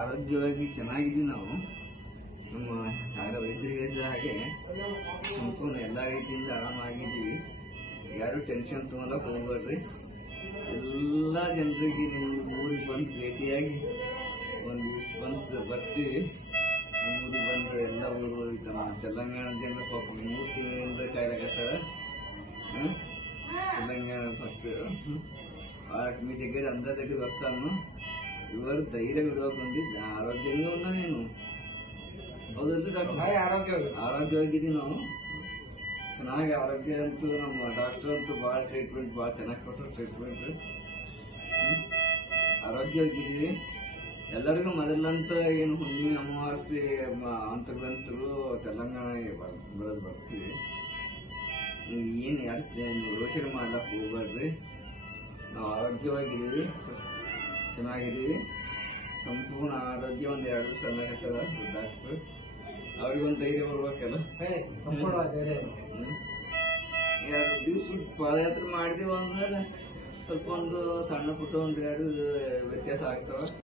ಆರೋಗ್ಯವಾಗಿ ಚೆನ್ನಾಗಿದ್ದೀವಿ ನಾವು. ನಮ್ಮ ವೈದ್ಯರು ಹೇಳಿದ ಹಾಗೆ ಸಂಪೂರ್ಣ ಎಲ್ಲ ರೀತಿಯಿಂದ ಆರಾಮಾಗಿದ್ದೀವಿ. ಯಾರು ಟೆನ್ಷನ್ ತೊಗೊಳಕ್ಕೆ ಹೋಗ್ಬೇಡ್ರಿ. ಎಲ್ಲ ಜನರಿಗೆ ನಿಮ್ಮದು ಊರಿಗೆ ಬಂದು ಭೇಟಿಯಾಗಿ ಒಂದು ದಿವ್ಸ ಬಂದು ಬರ್ತೀವಿ. ಊರಿಗೆ ಬಂದು ಎಲ್ಲ ಊರು ನಮ್ಮ ತೆಲಂಗಾಣ ಜನರು ಪಾಪ 3 ತಿಂಗಳಿಂದ ಕಾಯ್ಲಾಕತ್ತಾರ. తెలంగాణ ఫస్ట్ వాళ్ళకి మీ దగ్గర అందరి దగ్గరికి వస్తాను. ఎవరు ధైర్యం ఇవ్వకుంది. ఆరోగ్యంగా ఉన్నా నేను. ಆರೋಗ್ಯವಾಗಿದ್ದೀನಿ ನಾವು. ಚೆನ್ನಾಗಿ ಆರೋಗ್ಯ ಅಂತೂ ನಮ್ಮ ಡಾಕ್ಟರ್ ಅಂತೂ ಭಾಳ ಟ್ರೀಟ್ಮೆಂಟ್ ಭಾಳ ಚೆನ್ನಾಗಿ ಕೊಟ್ಟರು. ಟ್ರೀಟ್ಮೆಂಟ್ ಆರೋಗ್ಯವಾಗಿದ್ದೀವಿ. ಎಲ್ಲರಿಗೂ ಮೊದಲಂತ ಏನು ಹುಣ್ಣಿಮೆ ಅಮಾವಾಸ್ಯೆ ಅಂತರ್ಗಂತರು ತೆಲಂಗಾಣ ಬೆಳೆದು ಬರ್ತೀವಿ. ಏನು ಯೋಚನೆ ಮಾಡ್ಲಕ್ಕೆ ಹೋಗ್ಬೇಡ್ರಿ. ನಾವು ಆರೋಗ್ಯವಾಗಿದ್ದೀವಿ, ಚೆನ್ನಾಗಿದ್ದೀವಿ. ಸಂಪೂರ್ಣ ಆರೋಗ್ಯ ಒಂದು 2 ದಿವಸ ಅನ್ನಕತ್ತದ ಡಾಕ್ಟ್ರು. ಅವ್ರಿಗೊಂದು ಧೈರ್ಯ ಬರ್ಬೇಕಲ್ಲ. 2 ದಿವಸ ಪಾದಯಾತ್ರೆ ಮಾಡಿದೀವಿ ಅಂದ್ರೆ ಸ್ವಲ್ಪ ಒಂದು ಸಣ್ಣ ಪುಟ್ಟ 1-2 ವ್ಯತ್ಯಾಸ ಆಗ್ತಾವ.